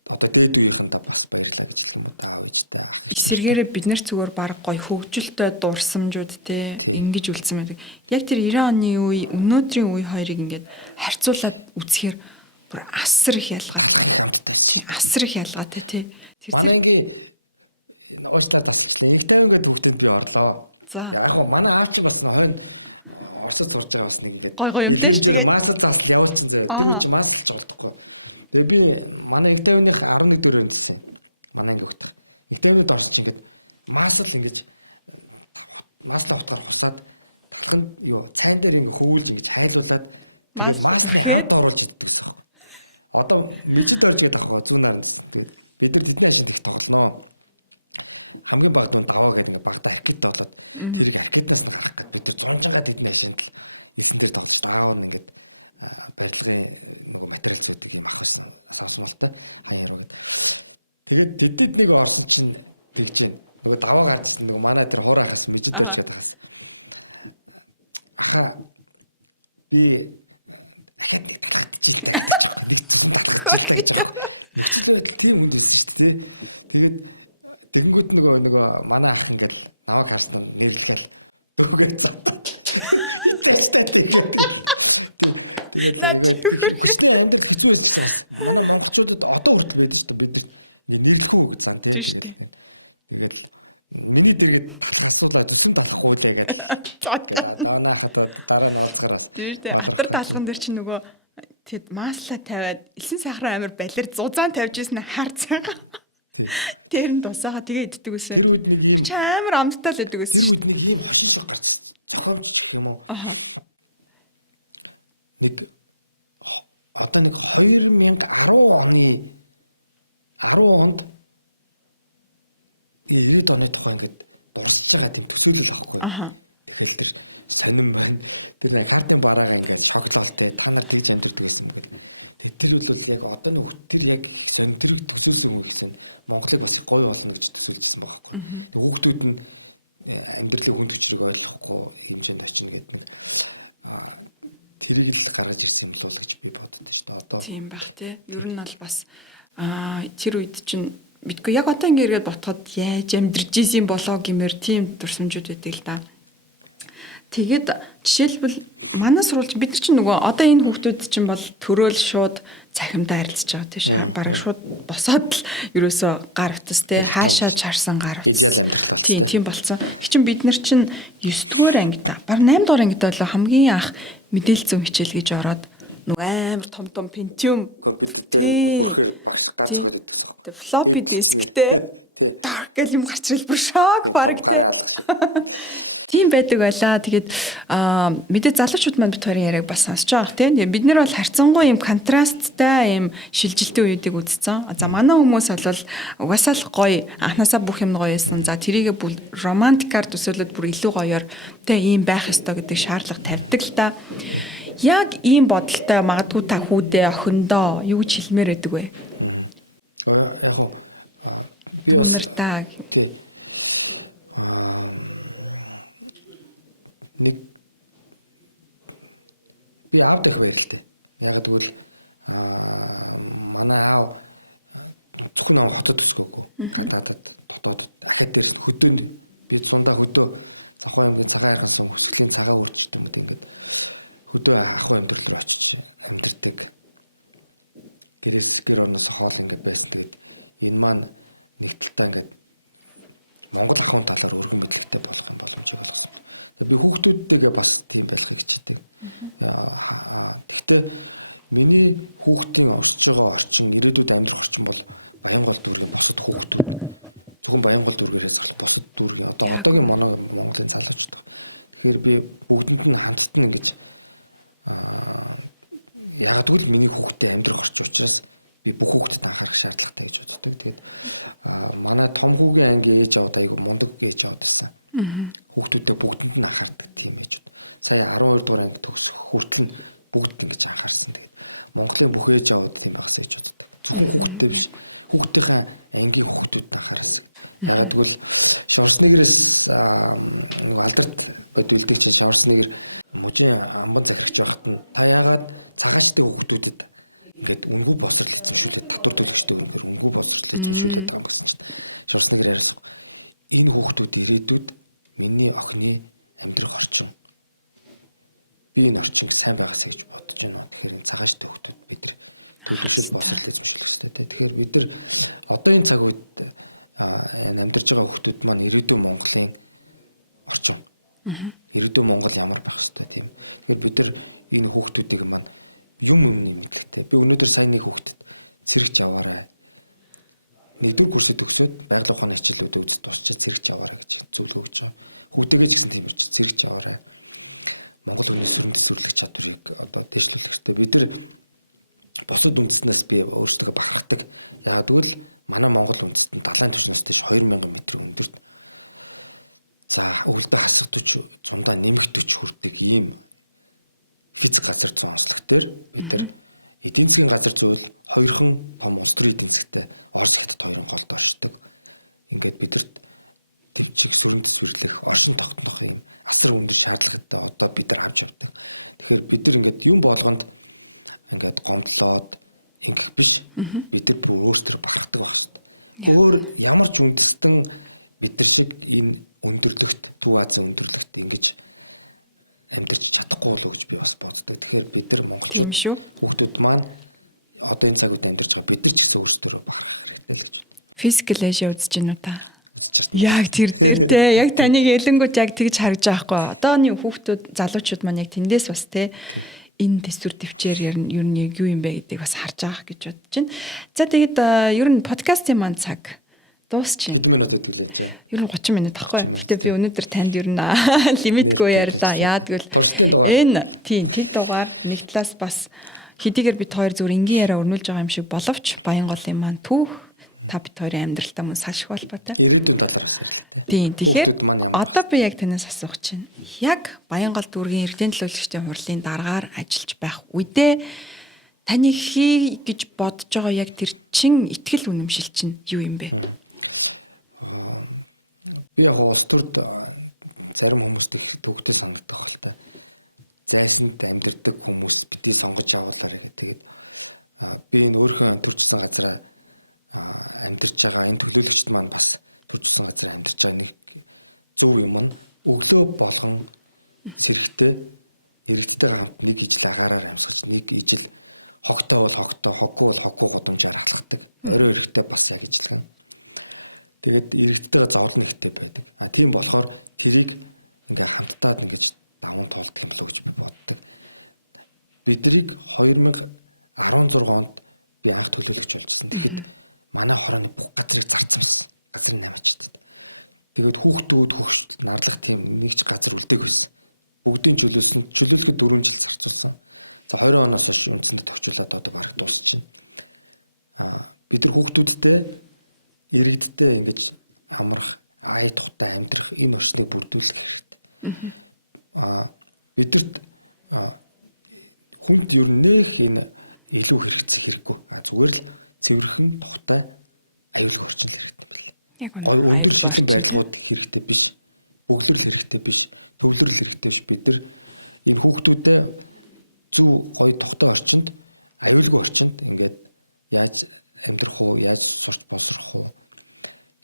одоо дээд үеийнхэндээ бас баярлаа гэж хэлэх юм уу аав ээжтэй ах ээж сэргээрээ бид нар зүгээр баг гоё хөгжилтэй дурсамжууд те ингэж үлдсэн байдаг. Яг тэр 90 оны үе өнөөдрийн үе хоёрыг ингээд харьцуулаад үзэхээр бүр асар их ялгаа. Талах их хамттай байсан шүү дээ. Асар их ялгаатай тий. Манай ингийн уучлаар дасалчлаа. Инх 50 ингээд хүүхдэнд би орлоо. Яг гоо манай аав чинь бас хойно Оросд сурж байгаа бас нэг ингээд илгэмжээр масл заасл явуулсан заяа. Тэр үуч маслж болдохгүй. Тэгээ би манай инх 50-ных 11 дөрөөр нэлсэн. Манай ингийн хүүхдэх. Инх 50-нд орсон чинь ингээд масл ингэж маслаа утгаар хусаад талханд юу цайн дээр ингээ хөвүүлж ингэж хайлуулад тэгээд масны хамт оруулж иддэг гэсэн юм. Одоо мэжид орж гээд авах зүүн наранд. Тэгээд бид нар тэдний хашинд их тоглоноо. Хамгийн баг дунд даваа гэдэг ингээ багада аркеттэй болоод тэрийг аркетнаас нь гарах гээд бид нар зунжангаа тэдний хашинд л элсэн дээр тоглож аав нь ингээд барилгын нөгөө материал зүйдэг юм ах байсан савсмалтай хаяа руу гээд тэгээд тэдэд нэг орсон чинь тэгж гин нөгөө даваа гарч ирсэн нөгөө манай тэр хуур ахаас мэжид орж гээд ахаас аха би ахад нэг талхагдчихил та гэдэг ч аахгүй нэг зүсэн талхагдчихил та гэж аахгүй нөхцөл байдал тийм хүнд байсан шүү дээ тэгээд тэгэнгүүт нөгөө манай ах ингээл намайг харснаа нэрлэхэл дүүгээ цатаад итээчтэй тэгээд хүчний амьдрал хэцүү байсан гэсэн бас манай монголчуудад одоо хүртэл байдаг шүү дээ бид нар ингээ нэрлэх үү гэж зан тий тэгэл миний дэргэд талах асуулаа зүсэм талахгүй лээ гэдэг одоо наахад дараа нь олзгараас баларх талхан дээр чи нөгөө тэгэд маслаа тавиад элсэн сахарын амир балер зузаан тавьж ирсэн хар цайгаа тэр нь дусаага тэгээ иддэг байсан. Тэр үед нэг ийм амар амттай л иддэг байсан. Тэр үед нэг ийм хошин шиг гарч зохиомжч гэх юм уу. Нэг одоо нэг 2010 оны 10 онд 90-ад оны тухай ингээд дурсаж байгаа тийм төсөөлөл авахгүй. Тэгэл тэр сонирн байна. Тэр нэг картын бараага ингээд шокололтой та нар тэгж амьдэрдэг байсан юм гээд. Тэгээ тэр бол яг одоо нэг тэр яг сонир тэр төсөөлсөн хүн ихсэн Монголыг бас их гоё болно гэж төсөөлжсэн байгаа байхгүй. Тэг хүүхдүүд нь амьдралын хүнд хүчрийг ойлгохгүй хэмжээнд очино гэдэг нэг тэрийг л гаргаж ирсэн юм л гэж би боддоо шүү дээ. Одоо тийм байх тий. Ер нь бол бас тэр үед чинь битгүй яг одоо ингээд ботход яаж амьдэрж ийсэн болоо гэмээр тийм дурсамжууд байдаг л да. Тэгээд жишээлбэл манай сурвалж бид нар чинь нөгөө одоо энэ хүүхдүүд чинь бол төрөөл шууд цахимдаа харилцаж байгаа тийм шүү. Бараг шууд босоод л ерөөсөө гар утас те хаашаа чарсан гар утас. Идеал амьдрал болцсон тийм болсон. Их чинь бид нар чинь 9-р ангид баг 8-р ангид болоо хамгийн анх мэдээлэл зүйн хичээл гэж ороод нөгөө амар том Pentium компьютер дээр хүрэхээр багш гар зөгөөд идэгсэн юм. Floppy diskтэй. Тий. Гэл юм гарч ирэл бүр шок баг. Гарын алах шиг. Тийм байдаг байлаа. Тэгээд мэдээ залуучууд маань бит хоёрын яриаг бас сонсож байгаа тийм. Бид нар бол харьцангуй юм контрасттай юм шилжилтийн үеийг үзсэн. За манай хүмүүс бол угаасаа л гоё анханасаа бүх юм гоё байсан. За тэрийгэ бүр романтикаар төсөөлөд бүр илүү гоёор тийм ийм байх ёстой гэдэг шаардлага тавьдаг л та. Яг ийм бодолтой магадгүй та хүүдээ охиндоо юу гэж хэлмээр байдаг вэ? Яг хоо би бас тий нэг би аав дэх байралтай. Яг тэгвэл манай аав зөвхөн аав хотод өсгөөгүй. Гадаадад дотоодод ахад дээрс нь хөдөөнд би зундаа хөдөө Завхан аймгийн цагаан хайрхан сум хөсгөлийн цагаан үржтэй юм уу ингээд хөдөө ах амьдрал руу очиж амьдэрдэг. Гэр орноос хоол ингээд байсан. Тэгээд энэ маань нэг талтаа ингээд Монгол ахуйн талаар өргөн мэдлэгтэй болох юм боломжийг олгосон. Тэгээд би хүүхдүүдтэйгээ бас тийм байлгахыг хичээдэг. Тэгвэл миний хүүхдийн оршиж байгаа орчин ирээдүйд амьдрах орчин бол Баянгол дүүргийн босод хүүхдүүд зөвхөн Баянгол дүүргээрээ зарлах босод дүүргийн одоогийн Монголын залуучууд. Тэгэхээр би бүгдэнд нь хамтд нь ингэж яг тэгвэл миний хүүхдэд амьдрах орчин учраас би бүх хүүхдэд анхаарах шаардлагатай гэж боддог. Тэгээд манай том хүүгийн анги ээж аваад айгу мундаг ээж аваад байсан. Хүүхдүүдээ бүгдэнд нь анхаардаг тийм ээжүүд. Сая 12 дугаар анги төгсөх хүртэл нь бүгд ингэж анхаарсан. Тэгээд Монголын бүх ээж аваад тийм байгаасаа гэж боддог. Зөвхөн хүүхдтэй биш. Хүүхдийнхээ ангийн хүүхдүүд анхаараас. Ягаад гэвэл Шварценеггерээс нэг алдарт бодвилдэг чинь Шварценеггер мужийн амбан захирагч байхад нь та яагаад цагаачтай хүүхдүүдэд ингээд үнгүй босрол эзэмшүүлээд татвар төлөгчтэй өрнөхөр үнгүй босрол эзэмшүүлээд байгаа юм гэсэн чинь Шварценеггер яриасан. Энэ хүүхдүүд ирээдүйд миний охины амьдрах орчин би энэ орчинг сайн байгаасаа гэж бодож байна. Тэгэхээр энэ цагаачтай хүүхдүүд бид нар төлөвшөл босрол эзэмшүүлэх хэрэгтэй. Тэгэхээр бид нар одоо энэ цаг үед амьдарч байгаа хүүхдүүд маань ирээдүйн Монголын орчин. Ирээдүйн Монгол ямар байх ёстой тийм. Тэгэхээр бид нар энэ хүүхдүүдийг маань юмны мэдлэгтэй. Би өнөөдөр сайн нэг хүүхдэд цэрэгч аваарай. Нэгдүгээр курсыг төгсөөд байгаль ухааны хичээлүүдэд үзэж дуусчаад цэрэгч аваарай гэж зөвлөгөө өгч байгаа. Хүүхдээгээ ч гэсэн тийм ярьж цэрэгч аваарай. Монгол хүний сүрэн төсвөрлөх чадварыг одоо дэвшлүүлэх хэрэгтэй. Бид нар босод үндэснээс би өөрсдөө бахархдаг. Яг тэгвэл манай Монгол үндэстэн далайн түвшнээс дэш 2000 м өндөрт. За өвөлдөө хасагдчих зундаа нэмэгдэж хүрдэг ийм физик газар зүүн онцлог төр бид нар эдийн засгийн газар зүйл хоёрхан том улс төрийн эдийн засгтай Орос хятад хоёрын голд оршдог. Ингээд бидэрт төвчиг сүрэн төсвөрлөх, оршин тогтнох юм асар өндөр шаардлагатай одоо бид нар авч явдаг. Тэгэхээр бид нар ингээд юм болгонд ингээд гомдлоод ингэх биш. Бид нар бүр өөрсдөө бахархдаг байх хэрэгтэй. Өөр ямар ч үндэстэн бид нар шиг энэ өндөрлөгт, Төв Азийн өндөрлөгт ингэж амьдарч чадахгүй болов гэж би бас боддог. Тэгэхээр бид нар монголчууд хүүхдүүд маань одоо энэ цаг үед амьдарч байгаа бид нар ч гэсэн өөрсдөө бахархах хэрэгтэй л гэж боддог. Physical Asia үзэж гинүү та. Үзэж чартна. Яг тэр те. Яг таныг ялангуут яг тэгж харж байгаа хгүй. Одооны хүүхдүүд, залуучууд маань яг тэндээс бас те энэ төсвөр төвчээр ер нь яг юу юм бэ гэдгийг бас харж байгаа гэж бодож байна. За тэгээд ер нь подкастын маань цаг дуусчихна. Хэдэн минут өгдөг лээ чи? Ер нь 30 минут ахгүй. Гэтэ би өнөөдөр танд ер нь лимитгүй ярьлаа. Яагтвэл туршилтын дугаар. Энэ тийм хэд дугаар нэг талаас бас хэдийгээр бид хоёр зүгээр энгийн яриа өрнүүлж байгаа юм шиг боловч Баянголын маань түүх та бид хоёрын амьдралтай мөн салших холбоотой. Ирээдүйн талаар бас ярьлаа те. Хүүхдүүд маань ямар одоо би яг танаас асуух чинь. Яг Баянгол дүүргийн эрдэнэ төлөөлөгчдийн хурлын дараагаар ажиллаж байх үедээ таны хий гэж бодож байгаа яг тэр чин итгэл үнэмшил чинь юу юм бэ? Би яг улс төрд зарим хүмүүст их төгтөө санагдах хэлтэй. Зайсанд амьдардаг хүмүүс бидний сонгож явуулаарай гэх. Тэгээд би энэ өөрхөн төрчихсөн газараа амьдарч байгаа энэ төлөөлөгчд маань бас төрчихсөн газараа амьдарч байгаа нэг зөв юм нь өглөө болгон сэрэгтэй иргэдтэйгээ хамт нэг ижил агаараар амьсгаж нэг ижил хогтой бол хогтой, хоггүй бол хоггүй гудамжаар халахдаг. Орой эрэхтэй бас яг ижилхэн. Тэгээд иргэдтэйгээ зовлон ихтэй байдаг. Тийм болохоор тэрийг ингээ хамттаад ингэж даван туулдаг юм болоо гэж би боддог. Биднийг 2016 онд би анх төлөөлөгч болжсэн. Тэгэхэд манай хорооны бүх газрыг зарцсан байсан. Газрын 8 ачтад. Тэгээд хүүхдүүд хөгшил нарлах тийм нэг ч газар үлдээг байсан. Бүгдийн чөлөөлөхөд 4 жил зарцуулсан. За 20 оноос хойш үндсэндээ тохижуулаад одоо бараг дуусчихна. Бид нар хүүхдүүдтэй иргэдтэй ингэж амрах, ая тухтай амьдрах энэ орчныг бүрдүүлэх хэрэгтэй. Бидэрт хүнд ер нь нэх энэ илүү хэрэгцэх хэрэггүй. Зүгээр л цэвэрхэн тухтай аюулгүй орчин л хэрэгтэй юм байна. Гой өндөр шилэн барилгууд хэрэгтэй биш. Бөглөрл хэрэгтэй биш. Төвлөрөл хэрэгтэй биш. Бид нар энэ хүүхдүүдэд зөв гой тухтай орчинд, аюулгүй орчинд ингээд яаж амьдрах уу, яаж сурч боловсрох уу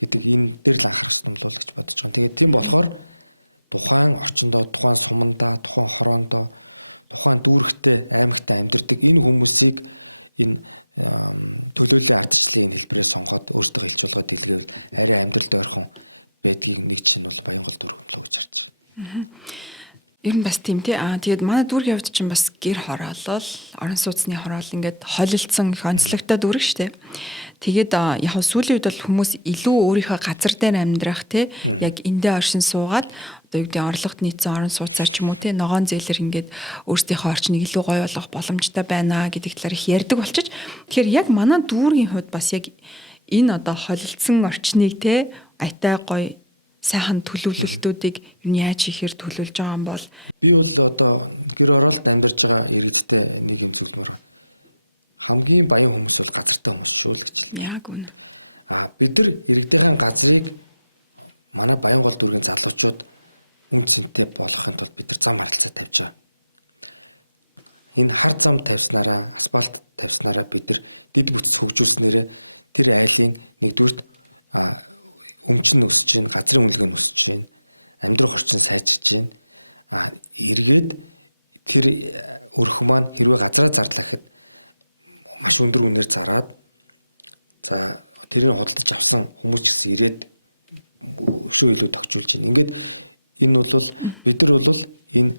гэдэг энэ дээр л анхаарах хэрэгтэй болов уу гэж бодож байгаа. Тэгээд тийм болохоор тухайн орчиндоо, тухайн сумандаа, тухайн хороондоо, тухайн дүүрэгтэй, аймагтаа амьдардаг энэ хүмүүсийг энэ төлөөллийн ардчлалын энэ хэлбэрээр сонгоод өөрсдөө хэлж болгоод дэлгэвэл арай амьдралд ойрхон байдгийг нэг чинь бол Баянгол дүүрэг юм л гэж харж байна. Ер нь бас тийм тий. Тэгээд манай дүүргийн хувьд чинь бас гэр хороолол, орон сууцны хороол ингээд холилдсон их онцлогтой дүүрэг штэ. Тэгээд яг сүүлийн үед бол хүмүүс илүү өөрийнхөө газар дээр амьдрах тий. Яг эндээ оршин суугаад одоо юу гэдэг орлогот нийцсэн орон сууцаар ч юм уу тий ногоон зээлэр ингээд өөрсдийнхөө орчныг илүү гоё болгох боломжтой байна гэдэг талаар их ярьдаг болчих. Тэгэхээр яг манай дүүргийн хувьд бас яг энэ одоо холилдсон орчныг тий айтай гоё сайхан төлөвлөлтүүдийг юу яаж ихээр төлөвлөж байгаа юм бол би бол одоо гэр оролт амьдарч байгаа иргэдтэй нэг юм зөвлөмөр хамгийн баян хүмүүс бол газартай хүмүүс шүү л гэж хэлмээр. Яг үнд. Бид нар иргэдийн газрыг манай Баянгол дүүргийн залуучууд үн цэнтэй болгохын тулд бид нар зам харилцаа тавьж байгаа. Энэ хар зам тавьснараа, асфальт тавьснараа бид нар дэд бүтц хөгжүүлснээрээ тэр айлын нэгдүгürt өмчн өсөж гин, газрын үнэлгээ нь өсөж гин, амьдрах орчин сайжирч гин. Эргээд тэр өрх маань хэрвээ газраа зарлаа гэхэд маш өндөр үнээр зараад за тэрийг худалдаж авсан хүмүүс ч гэсэн ирээд өшөө илүү тогтжуулж гин. Ингээд энэ бол бид нар бол энэ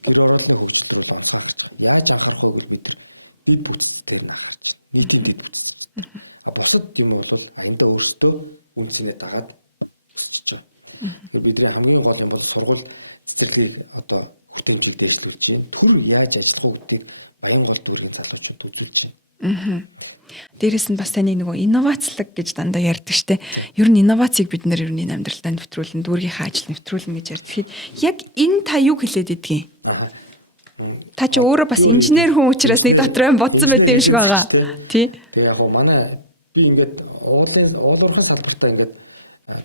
гэр ороолны хөгжил рүү онцгой анхаарч байгаа. Яаж анхаарах вэ гэвэл бид нар дид бүтц дээр нь анхаарч байна. Нийтийн дид бүтц. Бусад юм бол аяндаа өөрсдөө үнцнээ дагаад өсөж байгаа. Тэгэхээр бидний хамгийн гол юм бол сургууль цэцэрлэгийг одоо хүртээмжийг дээшлүүлж байна. Төр яаж ажиллах уу гэдгийг Баянгол дүүргийн залуучууд үзүүлж байна. Дээрээс нь бас таны нөгөө инновацлог гэж дандаа ярьдаг штэ. Ер нь инновацийг бид нэр ер нь амьдралдаа нэвтрүүлэн, дүүргийнхаа ажил нэвтрүүлэн гэж ярьдаг. Яг энэ та юу хэлээд идгийг? Та ч өөрөө бас инженер хүн учраас нэг дотроо бодсон байдаг юм шиг байгаа. Тий. Тэгээ яг хоо манай би ингээд уулуурхын салбартаа ингээд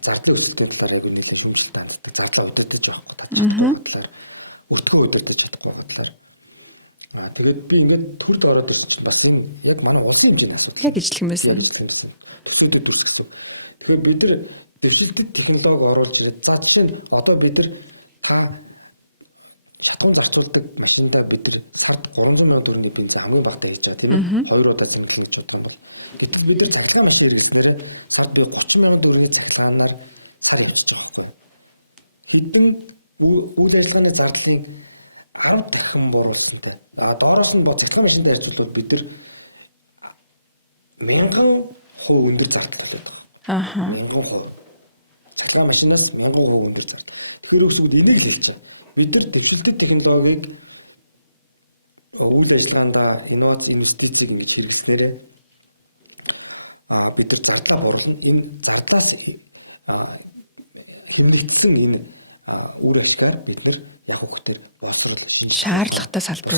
зардлын өсөлтийн талаар айгүй нэлээд шүмжлэлтэй ханддаг. Зардлаа удирдах байхгүй чадахгүй талаар, өртгөө удирдах чадахгүй талаар. Тэгээд би ингээд төрд ороод ирсэн чинь бас энэ яг манай улсын хэмжээний асуудал. Яг ижлэх юм байсан. Яг ижлэх юм байсан. Төсөөдөд дүрс гэсэн. Тэгэхээр бид нар дэвшилтэд технологи оруулж ирээд за жишээ нь одоо бид нар та шатгуун зарцуулдаг машиндаа бид нар сард 300 сая төгрөгийн бензин хамгийн багадаа хийж байгаа тийм ээ. 2 удаа цэнгэлнэ гэж бодох юм бол. Гэтэл бид нар цахилгаан машин хэрэглэснээр сард би 30 сая төгрөгийн цахилгаанаар сар явчихж байгаа байхгүй. Хэдэн үйл ажиллагааны зардлын 10 дахин бууруулсантай. Доороос нь цахилгаан машинтай харьцуулбал бид нар 1000% өндөр зардал төлөд байгаа. 1000%. Цахилгаан машинаас 1000% өндөр зардал. Тэгэхээр үгсүүд энийг л хэлж байгаа. Бид нар дэвшилтэд технологиг үйл ажиллагаанда инновац инвестицийг ингэж хэрэглэснээрээ бид нар зардлаа бууруулна. Энэ зардлаас хэмнэгдсэн энэ үр ашгаар бид нар яг хөхтөр боловсрол шинжилгээ шаардлагатай салбарт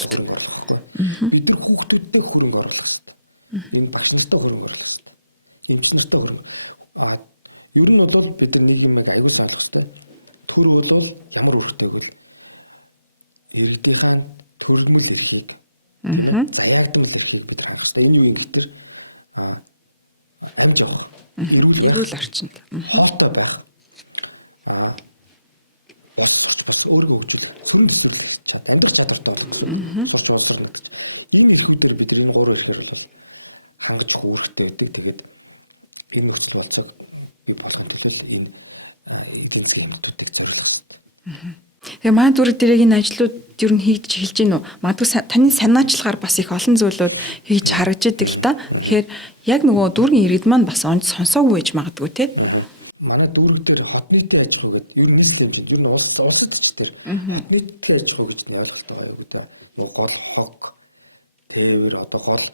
хөрөнгө оруулах байхгүй. Бид нар хүүхдүүдтэй хөрөнгө оруулах хэрэгтэй. Энэ багш нартай хөрөнгө оруулах хэрэгтэй. Эмч нартай хөрөнгө. Ер нь бол бид нар нэг юм аягүй ойлгох хэрэгтэй. Төр бол ямар үүрэгтэй гэвэл иргэдийнхаа төрөлмөл эрхийг тийм ээ заяагдмал эрхийг бид нар хангах хэрэгтэй. Энэ юу юм гэхээр амж явах, эрүүл байх, хоолтой байх, бос сурч бас өөрийгөө хөгжүүлэх, сөрөн төсвөрлөх амьдрах чадвартай болох гэсэн үг. Сурч боловсрно гэдэг чинь. Энэ эрхүүдээр бид энэ 3 эрхээр бол хангаж үүрэгтэй байдаг. Тэгээд энэ нөхцөл болцоог бий болгохын төлөө энэ эдийн засгийн хэмнэлтүүдийг зориулах хэрэгтэй. Тэгээ маань дүүрэг дээрээ энэ ажлууд ер нь хийж эхэлж гин үү? Магадгүй таны санаачлагаар бас их олон зүйлүүд хийж харагдаж идэг л да. Тэгэхээр яг нөгөө дүүргийн иргэд маань бас онд сонсоогүй байж магадгүй тий. Манай дүүрэг дээр хот нийтийн аж ахуй гэдэг ер нь нийслэлийн хэмжээнд ер нь улсад ч тэр хот нийтийн аж ахуй гэж нь ойлголттой гоё юу гэдэг. Нөгөө гол хог тээвэр одоо гол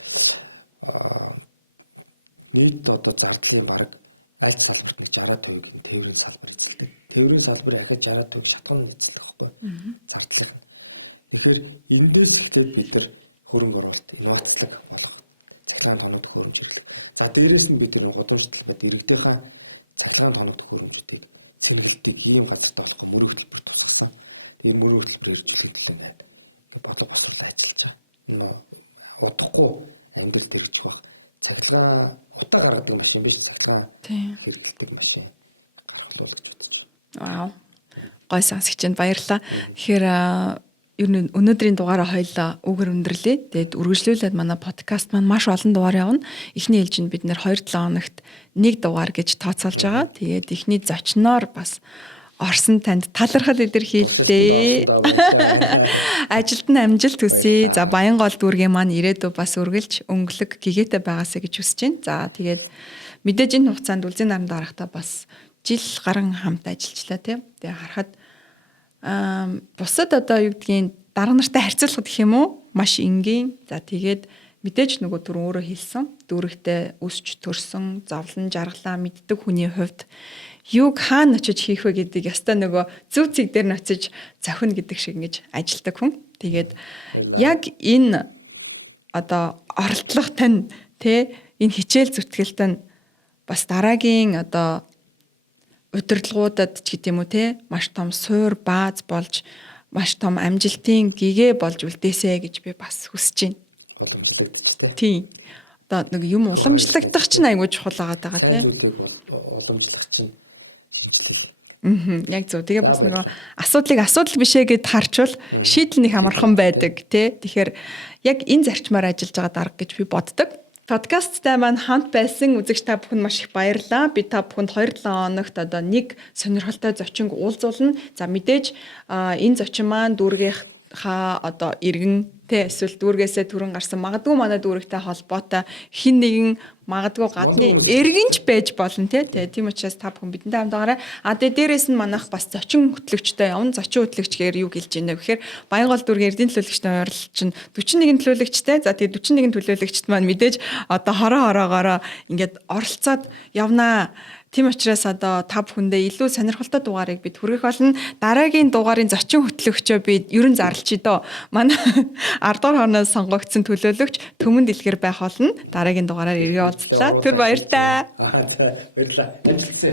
нийт одоо зардлын баг аль ч салбарт нэг 60% энэ тээврийн салбар эзэлдэг. Тээврийн салбар ахиж 60% шатган эзэлдэг байхгүй. Зардлынх нь. Тэгэхээр эндээс эхлээд бид нар хөрөнгө оруулалт, инновацлог болох цахилгаан тоног төхөөрөмж хэрэглэх. За дээрэс нь бид нар гудамжтал бод иргэдийнхаа цахилгаан тоног төхөөрөмжүүдийг цэнгэлдэг ийм газартай болохгүй мөрийн хөтөлбөр тусгасан. Тэр мөрийн хөтөлбөр хэрэгжүүлэхийн төлөө ингээд бодлого босруулаад ажиллаж байгаа. Энэ удахгүй амьдралд хэрэгжих бах. Цахилгаан утаа гаргадаг машин биш, цахилгаан хэрэглэдэг машин гарах болов гэж бодож байна. Вау. Гой сонсогчд баярлалаа. Тэгэхээр ер нь өнөөдрийн дугаараа хоёлаа үгээр өндөрлөө. Тэгээд үргэлжлүүлээд манай подкаст маань маш олон дугаар явна. Эхний ээлжинд бид нэр 2-7 хоногт нэг дугаар гэж тооцоолж байгаа. Тэгээд эхний зочноор бас Орсон танд талархал илэрхийлээ. Орсондоо баяртай байна. Ажилд нь амжилт хүсье. За Баянгол дүүргийн маань ирээдүй бас үргэлж өнгөлөг гэгээтэй байгаасаа гэж хүсэж байна. За тэгээд мэдээж энэ хугацаанд Үлзий наранд гарахтаа бас жил гарan хамт ажиллажлаа тийм. Тэгээ харахад бусад одоо юу гэдгийг дарга нартай харьцуулахад гэх юм уу маш энгийн. За тэгээд мэдээж нөгөө түр өөрөө хэлсэн. Дүүрэгтэй өсч төрсөн, зовлон жаргалаа мэддэг хүний хувьд юуг хаана очиж хийх вэ гэдэг яста нөгөө зөв зэг дээр нь очиж зохино гэдэг шиг ингэж ажилдаг хүн. Тэгээд яг энэ одоо оролдлого тань тэ энэ хичээл зүтгэлт нь бас дараагийн одоо удирдлагуудад ч гэдэм үү те маш том суур бааз болж маш том амжилтын гэгээ болж үлдээсэ гэж би бас хүсэж байна. Уламжлагдчих те. Тийм. Одоо нэг юм уламжлагдах чинь айгүй чухал байгаа даа. Сайн зүйлийг уламжлах чинь шинжилэл. Яг зөв. Тэгээ бас асуудлыг асуудал бишээ гэд харчвал шийдэл нэг амархан байдаг тий. Тэгэхээр яг энэ зарчмаар ажиллаж байгаа дарга гэж би боддог. Подкасттай маань хамт байсан үзэгч та бүхэнд маш их баярлалаа. Би та бүхэнд 2-7 хоногт одоо нэг сонирхолтой зочин уулзуулна. За мэдээж энэ зочин маань дүүргийнхаа одоо иргэн тэ эсвэл дүүргээсээ түрэн гарсан магадгүй манай дүүрэгтэй холбоотой хин нэгэн магадгүй гадны эргэнч байж болно тий. Тийм учраас та бүхэн бидэнтэй хамт байгаарай. Тэгээ дээрээс нь манайх бас зочин хөтлөгчтэй явна. Зочин хөтлөгчгээр юу гэлж байна вэ гэхээр Баянгол дүүргийн эрдэнэ төлөөлөгчтэй ойрлол чинь 41 төлөөлөгчтэй. За тэгээ 41 төлөөлөгчт маань мэдээж одоо хороогоороо ингээд оролцоод явнаа. Тийм учраас одоо та бүхэндээ илүү сонирхолтой дугаарыг бид хүргэх болно. Дараагийн дугаарын зочин хөтлөгчөө би ерөн зарлчий доо. Манай 10 дугаар хоногоос сонгогдсон төлөөлөгч Төмөн Дэлгэр байх болно. Дараагийн дугаараар ирээ уулзлаа. Тэр баярлалаа. За баярлалаа. Амжилт хүсье.